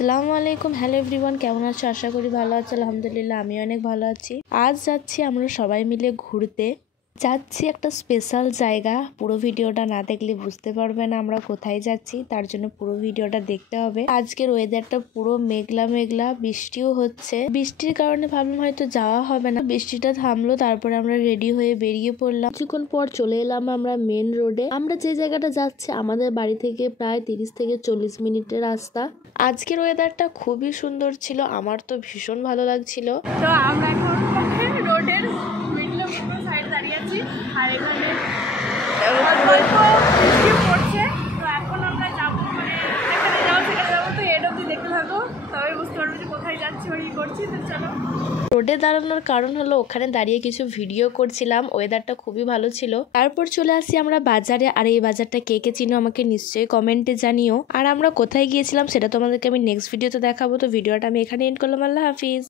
আসসালামু আলাইকুম। Hello everyone, কেমন আছো? আশা করি ভালো আছো। আলহামদুলিল্লাহ আমি অনেক ভালো আছি। আজ যাচ্ছি আমরা সবাই মিলে ঘুরতে, যাচ্ছি একটা স্পেশাল জায়গা। পুরো ভিডিওটা না দেখলে বুঝতে পারবে না আমরা কোথায় যাচ্ছি, তার জন্য পুরো ভিডিওটা দেখতে হবে। আজকের ওয়েদারটা পুরো মেঘলা মেঘলা, বৃষ্টিও হচ্ছে। বৃষ্টির কারণে ভাবলাম হয়তো যাওয়া হবে না, বৃষ্টিটা থামলো, তারপরে আমরা রেডি হয়ে বেরিয়ে পড়লাম। কিছুক্ষণ পর চলে এলাম আমরা মেন রোডে। আমরা যে জায়গাটা যাচ্ছি আমাদের বাড়ি থেকে প্রায় 30 থেকে 40 মিনিটের রাস্তা। আজকের ওয়েদারটা খুবই সুন্দর ছিল, আমার তো ভীষণ ভালো লাগছিল। তো আমরা এখন রোডের মিডল সাইড দাঁড়িয়ে আছি আর এখানে বৃষ্টি পড়ছে। তো এখন আমরা যাবো, মানে এখানে যাবো সেখানে যাবো, তো এড অব্দি দেখতে থাকো, তবে বুঝতে পারবো যে কোথায় যাচ্ছি বা কি করছি। তো চলো। রোডে দাঁড়ানোর কারণ হলো ওখানে দাঁড়িয়ে কিছু ভিডিও করছিলাম, ওয়েদারটা খুবই ভালো ছিল। তারপর চলে আসি আমরা বাজারে। আর এই বাজারটা কে কে চিনো আমাকে নিশ্চয়ই কমেন্টে জানিও। আর আমরা কোথায় গিয়েছিলাম সেটা তোমাদেরকে আমি নেক্সট ভিডিওতে দেখাবো। তো ভিডিওটা আমি এখানে এন্ড করলাম। আল্লাহ হাফিজ।